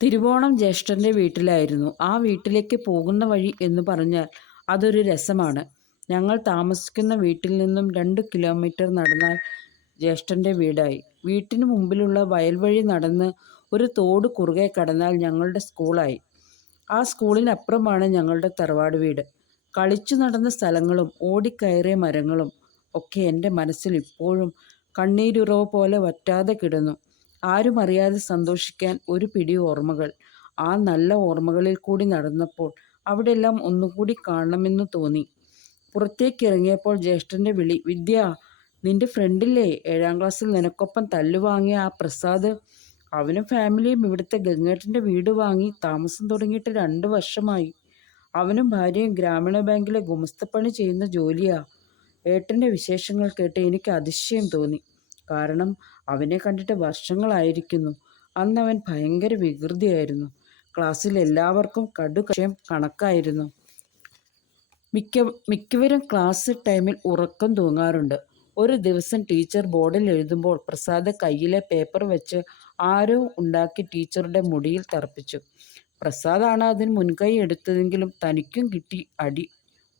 തിരുവോണം ജ്യേഷ്ഠന്റെ വീട്ടിലായിരുന്നു. ആ വീട്ടിലേക്ക് പോകുന്ന വഴി എന്ന് പറഞ്ഞാൽ അതൊരു രസമാണ്. ഞങ്ങൾ താമസിക്കുന്ന വീട്ടിൽ നിന്നും രണ്ട് കിലോമീറ്റർ നടന്നാൽ ജ്യേഷ്ഠന്റെ വീടായി. വീട്ടിന് മുമ്പിലുള്ള വയൽവഴി നടന്ന് ഒരു തോട് കുറുകെ കടന്നാൽ ഞങ്ങളുടെ സ്കൂളായി. ആ സ്കൂളിനപ്പുറമാണ് ഞങ്ങളുടെ തറവാട് വീട്. കളിച്ചു നടന്ന സ്ഥലങ്ങളും ഓടിക്കയറിയ മരങ്ങളും ഒക്കെ എന്റെ മനസ്സിൽ ഇപ്പോഴും കണ്ണീരുറവ് പോലെ വറ്റാതെ കിടന്നു. ആരും അറിയാതെ സന്തോഷിക്കാൻ ഒരു പിടി ഓർമ്മകൾ. ആ നല്ല ഓർമ്മകളിൽ കൂടി നടന്നപ്പോൾ അവിടെല്ലാം ഒന്നുകൂടി കാണണമെന്ന് തോന്നി. പുറത്തേക്ക് ഇറങ്ങിയപ്പോൾ ജ്യേഷ്ഠന്റെ വിളി വിദ്യ നിന്റെ ഫ്രണ്ടില്ലേ? ഏഴാം ക്ലാസ്സിൽ നിനക്കൊപ്പം തല്ലുവാങ്ങിയ ആ പ്രസാദ്. അവനും ഫാമിലിയും ഇവിടുത്തെ ഗംഗേട്ടന്റെ വീട് വാങ്ങി താമസം തുടങ്ങിയിട്ട് രണ്ട് വർഷമായി. അവനും ഭാര്യയും ഗ്രാമീണ ബാങ്കിലെ ഗുമസ്തപ്പണി ചെയ്യുന്ന ജോലിയാ. ഏട്ടന്റെ വിശേഷങ്ങൾ കേട്ട് എനിക്ക് അതിശയം തോന്നി. കാരണം അവനെ കണ്ടിട്ട് വർഷങ്ങളായിരിക്കുന്നു. അന്ന് അവൻ ഭയങ്കര വികൃതിയായിരുന്നു. ക്ലാസ്സിൽ എല്ലാവർക്കും കടുകയം കണക്കായിരുന്നു. മിക്ക മിക്കവരും ക്ലാസ് ടൈമിൽ ഉറക്കം തൂങ്ങാറുണ്ട്. ഒരു ദിവസം ടീച്ചർ ബോർഡിൽ എഴുതുമ്പോൾ പ്രസാദ് കയ്യിലെ പേപ്പർ വെച്ച് ആരോ ഉണ്ടാക്കി ടീച്ചറുടെ മുടിയിൽ തറപ്പിച്ചു. പ്രസാദാണ് അതിന് മുൻകൈ എടുത്തതെങ്കിലും തനിക്കും കിട്ടി അടി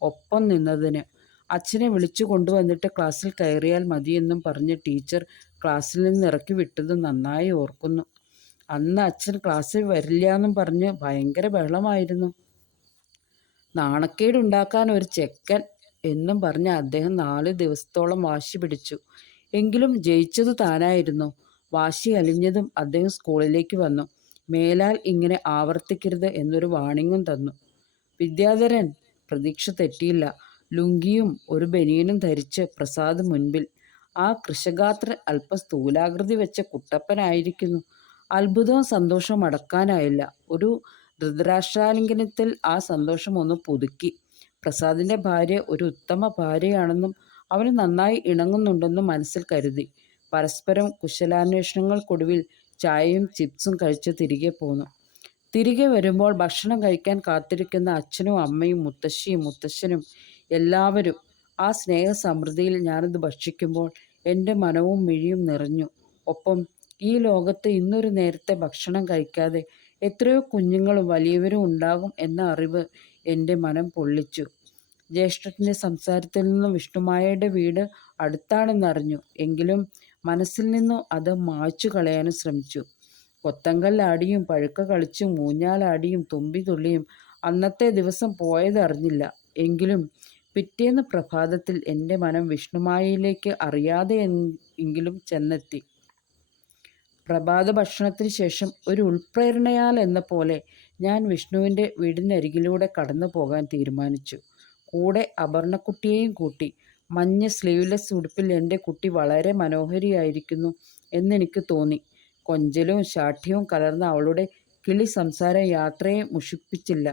ഒപ്പം നിന്നതിന്. അച്ഛനെ വിളിച്ചു കൊണ്ടുവന്നിട്ട് ക്ലാസ്സിൽ കയറിയാൽ മതിയെന്നും പറഞ്ഞ് ടീച്ചർ ക്ലാസ്സിൽ നിന്ന് ഇറക്കി വിട്ടത് നന്നായി ഓർക്കുന്നു. അന്ന് അച്ഛൻ ക്ലാസ്സിൽ വരില്ല എന്നും പറഞ്ഞ് ഭയങ്കര ബഹളമായിരുന്നു. നാണക്കേടുണ്ടാക്കാൻ ഒരു ചെക്കൻ എന്നും പറഞ്ഞ് അദ്ദേഹം നാല് ദിവസത്തോളം വാശി പിടിച്ചു. എങ്കിലും ജയിച്ചത് താനായിരുന്നു. വാശി അലിഞ്ഞതും അദ്ദേഹം സ്കൂളിലേക്ക് വന്നു. മേലാൽ ഇങ്ങനെ ആവർത്തിക്കരുത് എന്നൊരു വാണിങ്ങും തന്നു. വിദ്യാധരൻ പ്രതീക്ഷ തെറ്റിയില്ല. ലുങ്കിയും ഒരു ബനിയനും ധരിച്ച് പ്രസാദ് മുൻപിൽ. ആ കൃഷഗാത്രൻ അല്പം സ്ഥൂലാകൃതി വെച്ച കുട്ടപ്പനായിരിക്കുന്നു. അത്ഭുതവും സന്തോഷവും അടക്കാനായില്ല. ഒരു ധൃതരാഷ്ട്രാലിംഗനത്തിൽ ആ സന്തോഷം ഒന്ന് പുതുക്കി. പ്രസാദിന്റെ ഭാര്യ ഒരു ഉത്തമ ഭാര്യയാണെന്നും അവന് നന്നായി ഇണങ്ങുന്നുണ്ടെന്നും മനസ്സിൽ കരുതി. പരസ്പരം കുശലാന്വേഷണങ്ങൾക്കൊടുവിൽ ചായയും ചിപ്സും കഴിച്ച് തിരികെ പോന്നു. തിരികെ വരുമ്പോൾ ഭക്ഷണം കഴിക്കാൻ കാത്തിരിക്കുന്ന അച്ഛനും അമ്മയും മുത്തശ്ശിയും മുത്തശ്ശനും എല്ലാവരും ആ സ്നേഹസമൃദ്ധിയിൽ ഞാനത് ഭക്ഷിക്കുമ്പോൾ എന്റെ മനവും മിഴിയും നിറഞ്ഞു. ഒപ്പം ഈ ലോകത്ത് ഇന്നൊരു നേരത്തെ ഭക്ഷണം കഴിക്കാതെ എത്രയോ കുഞ്ഞുങ്ങളും വലിയവരും ഉണ്ടാകും എന്ന അറിവ് എന്റെ മനം പൊള്ളിച്ചു. ജ്യേഷ്ഠത്തിന്റെ സംസാരത്തിൽ നിന്നും വിഷ്ണുമായയുടെ വീട് അടുത്താണെന്നറിഞ്ഞു. എങ്കിലും മനസ്സിൽ നിന്നും അത് മായ്ച്ചു കളയാനും ശ്രമിച്ചു കൊത്തങ്കല്ലാടിയും പഴുക്ക കളിച്ചും ഊഞ്ഞാലാടിയും തുമ്പി തുള്ളിയും അന്നത്തെ ദിവസം പോയതറിഞ്ഞില്ല. എങ്കിലും പിറ്റേന്ന് പ്രഭാതത്തിൽ എന്റെ മനം വിഷ്ണുമായയിലേക്ക് അറിയാതെ എങ്കിലും ചെന്നെത്തി. പ്രഭാത ഭക്ഷണത്തിന് ശേഷം ഒരു ഉൾപ്രേരണയാൽ എന്ന പോലെ ഞാൻ വിഷ്ണുവിന്റെ വീടിനരികിലൂടെ കടന്നു പോകാൻ തീരുമാനിച്ചു. കൂടെ അപർണക്കുട്ടിയെയും കൂട്ടി. മഞ്ഞ സ്ലീവ്ലെസ് ഉടുപ്പിൽ എന്റെ കുട്ടി വളരെ മനോഹരിയായിരിക്കുന്നു എന്നെനിക്ക് തോന്നി. കൊഞ്ചലും ശാഠ്യവും കലർന്ന അവളുടെ കിളി സംസാരം യാത്രയെ മുഷിപ്പിച്ചില്ല.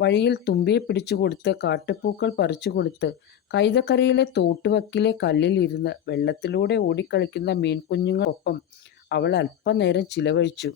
വഴിയിൽ തുമ്പിയെ പിടിച്ചു കൊടുത്ത് കാട്ടുപൂക്കൾ പറിച്ചു കൊടുത്ത് കൈതക്കരയിലെ തോട്ടുവക്കിലെ കല്ലിലിരുന്ന് വെള്ളത്തിലൂടെ ഓടിക്കളിക്കുന്ന മീൻകുഞ്ഞുങ്ങൾക്കൊപ്പം അവൾ അല്പനേരം ചിലവഴിച്ചു.